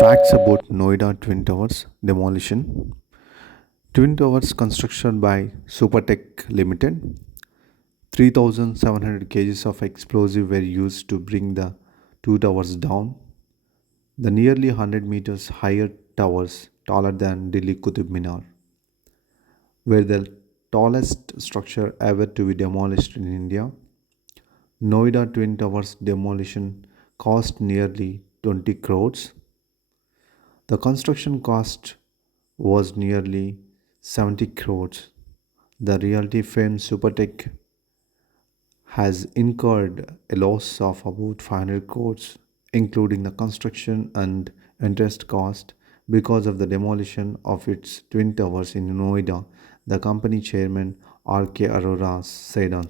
Facts about Noida Twin Towers demolition. Twin Towers construction by Supertech Limited. 3,700 kgs of explosive were used to bring the two towers down. The nearly 100 meters higher towers, taller than Delhi Qutub Minar, were the tallest structure ever to be demolished in India. Noida Twin Towers demolition cost nearly 20 crores. The construction cost was nearly 70 crores. The realty firm Supertech has incurred a loss of about 500 crores, including the construction and interest cost, because of the demolition of its twin towers in Noida, the company chairman R.K. Arora said on